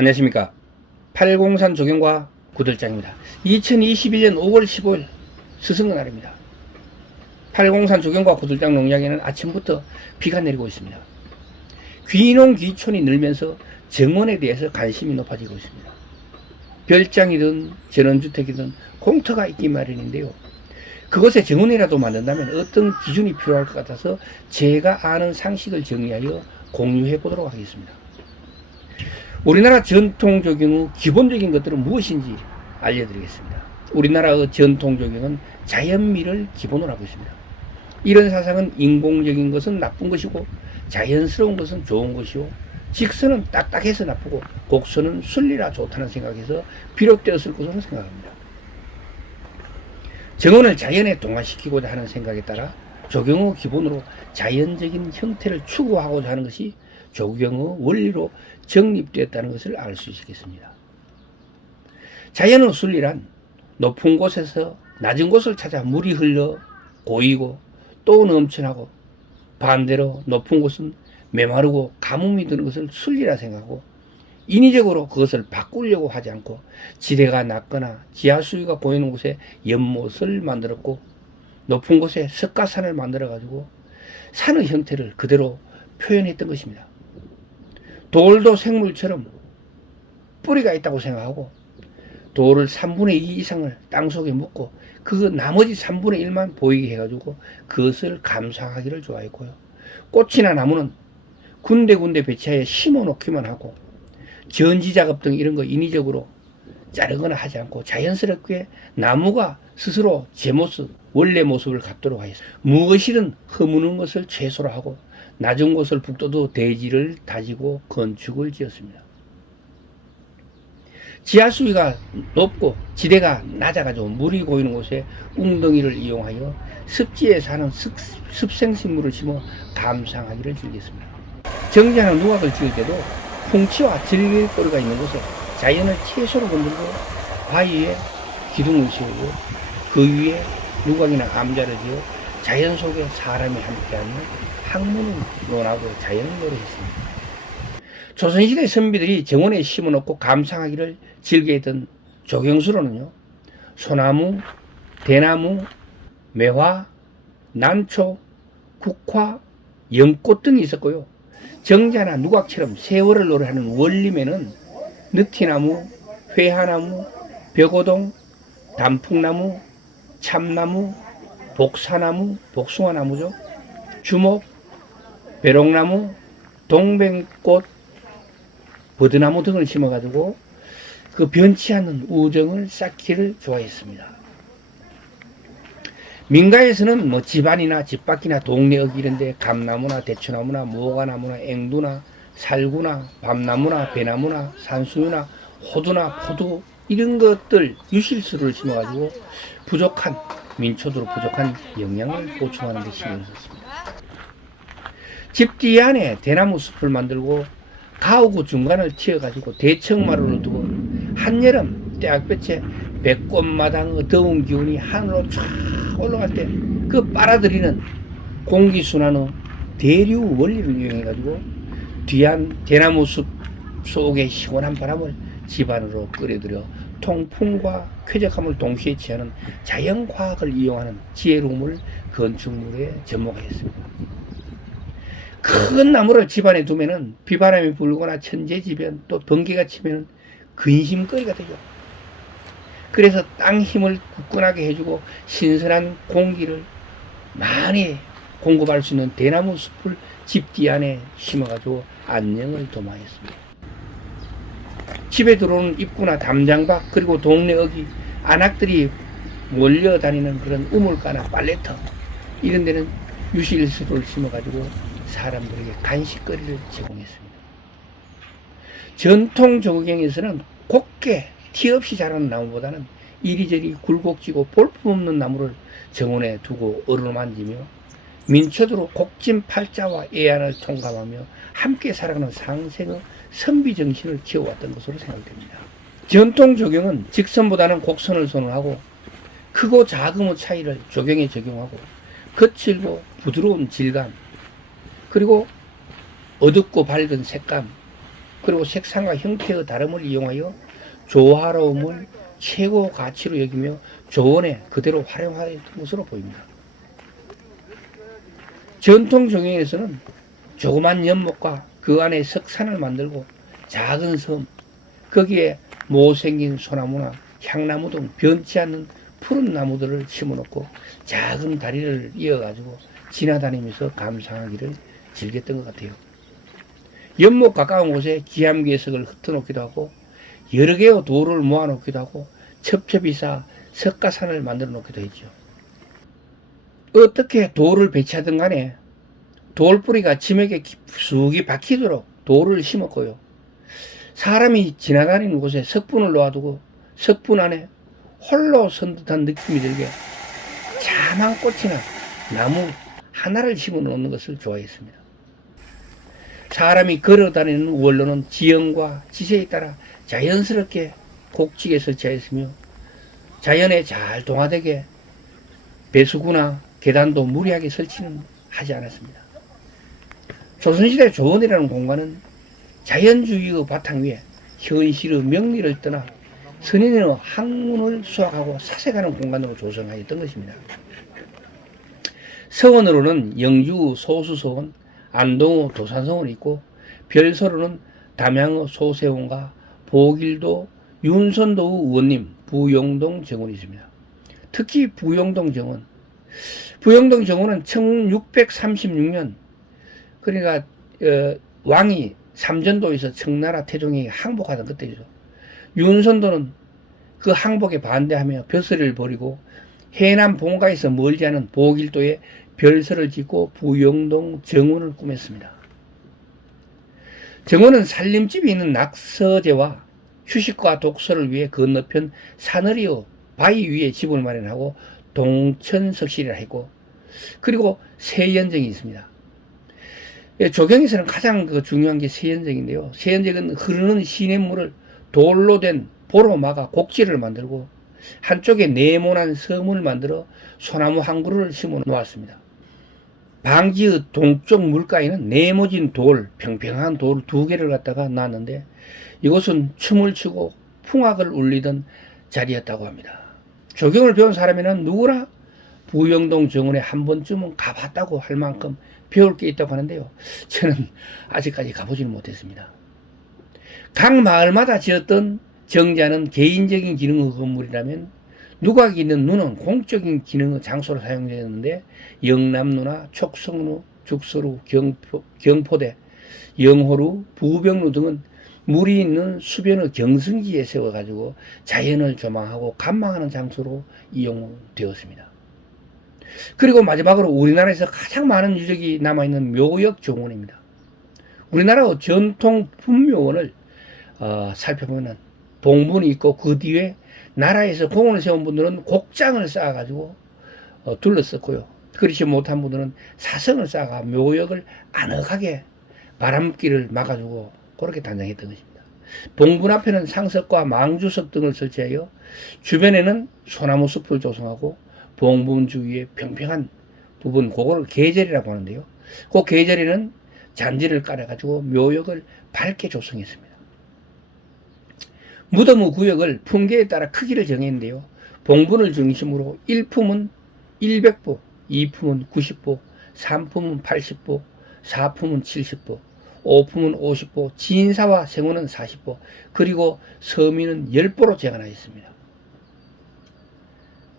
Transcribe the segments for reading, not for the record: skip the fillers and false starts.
안녕하십니까. 803 조경과 구들장입니다. 2021년 5월 15일 스승날입니다. 803 조경과 구들장 농장에는 아침부터 비가 내리고 있습니다. 귀농 귀촌이 늘면서 정원에 대해서 관심이 높아지고 있습니다. 별장이든 전원주택이든 공터가 있기 마련인데요. 그것에 정원이라도 만든다면 어떤 기준이 필요할 것 같아서 제가 아는 상식을 정리하여 공유해 보도록 하겠습니다. 우리나라 전통 조경의 기본적인 것들은 무엇인지 알려드리겠습니다. 우리나라의 전통 조경은 자연미를 기본으로 하고 있습니다. 이런 사상은 인공적인 것은 나쁜 것이고 자연스러운 것은 좋은 것이고 직선은 딱딱해서 나쁘고 곡선은 순리라 좋다는 생각에서 비롯되었을 것으로 생각합니다. 정원을 자연에 동화시키고자 하는 생각에 따라 조경의 기본으로 자연적인 형태를 추구하고자 하는 것이 조경의 원리로 정립되었다는 것을 알 수 있겠습니다. 자연의 순리란 높은 곳에서 낮은 곳을 찾아 물이 흘러 고이고 또 넘쳐나고 반대로 높은 곳은 메마르고 가뭄이 드는 것을 순리라 생각하고 인위적으로 그것을 바꾸려고 하지 않고 지대가 낮거나 지하수위가 고이는 곳에 연못을 만들었고 높은 곳에 석가산을 만들어 가지고 산의 형태를 그대로 표현했던 것입니다. 돌도 생물처럼 뿌리가 있다고 생각하고 돌을 3분의 2 이상을 땅속에 묻고 그 나머지 3분의 1만 보이게 해가지고 그것을 감상하기를 좋아했고요. 꽃이나 나무는 군데군데 배치하여 심어 놓기만 하고 전지작업 등 이런 거 인위적으로 자르거나 하지 않고 자연스럽게 나무가 스스로 제 모습, 원래 모습을 갖도록 하였습니다. 무엇이든 허무는 것을 최소로 하고 낮은 곳을 북돋워 대지를 다지고 건축을 지었습니다. 지하수위가 높고 지대가 낮아가지고 물이 고이는 곳에 웅덩이를 이용하여 습지에 사는 습생식물을 심어 감상하기를 즐겼습니다. 정자나 누각을 지을 때도 풍치와 질길거리가 있는 곳에 자연을 채소로 건들고 바위에 기둥을 세우고 그 위에 누각이나 암자를 지어 자연 속에 사람이 함께하는 학문을 논하고 자연을 노래했습니다. 조선시대 선비들이 정원에 심어놓고 감상하기를 즐겨했던 조경수로는요, 소나무, 대나무, 매화, 난초, 국화, 연꽃 등이 있었고요. 정자나 누각처럼 세월을 노래하는 원림에는 느티나무, 회화나무, 벽오동, 단풍나무, 참나무, 복사나무, 복숭아나무죠. 주목, 배롱나무, 동백꽃, 버드나무 등을 심어가지고 그 변치 않는 우정을 쌓기를 좋아했습니다. 민가에서는 뭐 집안이나 집 밖이나 동네 어귀 이런데 감나무나 대추나무나 모가나무나 앵두나 살구나 밤나무나 배나무나 산수유나 호두나 포도 이런 것들 유실수를 심어가지고 민초도로 부족한 영양을 보충하는 데 신경을 썼습니다. 집 뒤 안에 대나무 숲을 만들고 가옥의 중간을 튀어가지고 대청마루를 두고 한여름 때학볕에 백꽃마당의 더운 기운이 하늘로 쫙 올라갈 때 그 빨아들이는 공기순환의 대류 원리를 이용해가지고 뒤안 대나무 숲 속의 시원한 바람을 집 안으로 끌어들여 통풍과 쾌적함을 동시에 취하는 자연과학을 이용하는 지혜로움을 건축물에 접목하였습니다. 큰 나무를 집안에 두면은 비바람이 불거나 천재지변 또 번개가 치면은 근심거리가 되죠. 그래서 땅 힘을 굳건하게 해주고 신선한 공기를 많이 공급할 수 있는 대나무 숲을 집 뒤 안에 심어가지고 안녕을 도모하였습니다. 집에 들어오는 입구나 담장 밖 그리고 동네 어귀 안악들이 몰려다니는 그런 우물가나 빨래터 이런 데는 유실수를 심어가지고 사람들에게 간식거리를 제공했습니다. 전통 조경에서는 곱게 티 없이 자라는 나무보다는 이리저리 굴곡지고 볼품없는 나무를 정원에 두고 어루만지며 민초도로 곡진 팔자와 애안을 통감하며 함께 살아가는 상생의 선비정신을 키워왔던 것으로 생각됩니다. 전통 조경은 직선보다는 곡선을 선호하고 크고 작음의 차이를 조경에 적용하고 거칠고 부드러운 질감 그리고 어둡고 밝은 색감 그리고 색상과 형태의 다름을 이용하여 조화로움을 최고 가치로 여기며 조언에 그대로 활용하였던 것으로 보입니다. 전통 조경에서는 조그만 연못과 그 안에 석산을 만들고 작은 섬, 거기에 못생긴 소나무나 향나무 등 변치 않는 푸른 나무들을 심어놓고 작은 다리를 이어가지고 지나다니면서 감상하기를 즐겼던 것 같아요. 연못 가까운 곳에 기암괴석을 흩어놓기도 하고 여러 개의 돌을 모아놓기도 하고 첩첩이 쌓아 석가산을 만들어 놓기도 했죠. 어떻게 돌을 배치하든 간에 돌뿌리가 지맥에 깊숙이 박히도록 돌을 심었고요. 사람이 지나다니는 곳에 석분을 놓아두고 석분 안에 홀로 선 듯한 느낌이 들게 자만 꽃이나 나무 하나를 심어 놓는 것을 좋아했습니다. 사람이 걸어다니는 원로는 지형과 지세에 따라 자연스럽게 곡직에 설치하였으며 자연에 잘 동화되게 배수구나 계단도 무리하게 설치는 하지 않았습니다. 조선시대 조원이라는 공간은 자연주의의 바탕 위에 현실의 명리를 떠나 선인의 학문을 수학하고 사색하는 공간으로 조성하였던 것입니다. 서원으로는 영주 소수서원, 안동의 도산서원이 있고 별서로는 담양의 소세원과 보길도 윤선도의 의원님 부용동 정원이 있습니다. 특히 부용동 정원. 부용동 정원은 1636년 그러니까 왕이 삼전도에서 청나라 태종에게 항복하던 그때죠. 윤선도는 그 항복에 반대하며 벼슬을 버리고 해남 본가에서 멀지 않은 보길도에 별서를 짓고 부용동 정원을 꾸몄습니다. 정원은 살림집이 있는 낙서제와 휴식과 독서를 위해 건너편 사너리의 바위 위에 집을 마련하고 동천석실이라 했고 그리고 세연정이 있습니다. 조경에서는 가장 중요한 게 세연정인데요. 세연정은 흐르는 시냇물을 돌로 된 보로 막아 곡지를 만들고 한쪽에 네모난 섬을 만들어 소나무 한 그루를 심어 놓았습니다. 방지의 동쪽 물가에는 네모진 돌, 평평한 돌 2개를 갖다가 놨는데 이곳은 춤을 추고 풍악을 울리던 자리였다고 합니다. 조경을 배운 사람에는 누구나 부영동 정원에 한 번쯤은 가봤다고 할 만큼 배울 게 있다고 하는데요. 저는 아직까지 가보지는 못했습니다. 각 마을마다 지었던 정자는 개인적인 기능의 건물이라면 누각이 있는 누는 공적인 기능의 장소로 사용되었는데 영남루나 촉성루, 죽서루, 경포대, 영호루, 부병루 등은 물이 있는 수변의 경승지에 세워가지고 자연을 조망하고 감망하는 장소로 이용되었습니다. 그리고 마지막으로 우리나라에서 가장 많은 유적이 남아있는 묘역 정원입니다. 우리나라 전통 분묘원을 살펴보면 봉분이 있고 그 뒤에 나라에서 공원을 세운 분들은 곡장을 쌓아가지고 둘러섰고요. 그렇지 못한 분들은 사성을 쌓아가 묘역을 아늑하게 바람길을 막아주고 그렇게 단장했던 것입니다. 봉분 앞에는 상석과 망주석 등을 설치하여 주변에는 소나무 숲을 조성하고 봉분 주위에 평평한 부분 그걸 계절이라고 하는데요. 그 계절에는 잔디를 깔아가지고 묘역을 밝게 조성했습니다. 무덤의 구역을 품계에 따라 크기를 정했는데요. 봉분을 중심으로 1품은 100보, 2품은 90보, 3품은 80보, 4품은 70보, 5품은 50보, 진사와 생후는 40보, 그리고 서민은 10보로 제한하였습니다.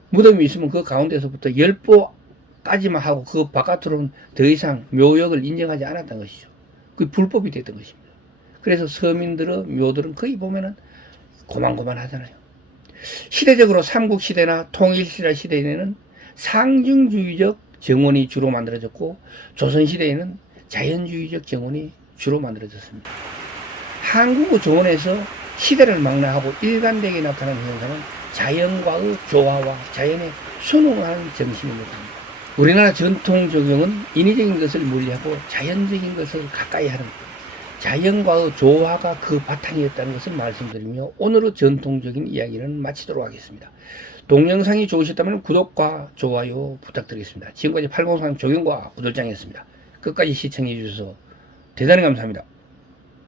무덤이 있으면 그 가운데서부터 10보까지만 하고 그 바깥으로는 더 이상 묘역을 인정하지 않았던 것이죠. 그 불법이 됐던 것입니다. 그래서 서민들의 묘들은 거의 보면은 고만고만 하잖아요. 시대적으로 삼국시대나 통일시대에는 상징주의적 정원이 주로 만들어졌고 조선시대에는 자연주의적 정원이 주로 만들어졌습니다. 한국의 정원에서 시대를 망라하고 일관되게 나타나는 현상은 자연과의 조화와 자연에 순응하는 정신입니다. 우리나라 전통 조경은 인위적인 것을 멀리하고 자연적인 것을 가까이 하는 자연과의 조화가 그 바탕이었다는 것을 말씀드리며 오늘의 전통적인 이야기는 마치도록 하겠습니다. 동영상이 좋으셨다면 구독과 좋아요 부탁드리겠습니다. 지금까지 803 조경과 구들장이었습니다. 끝까지 시청해 주셔서 대단히 감사합니다.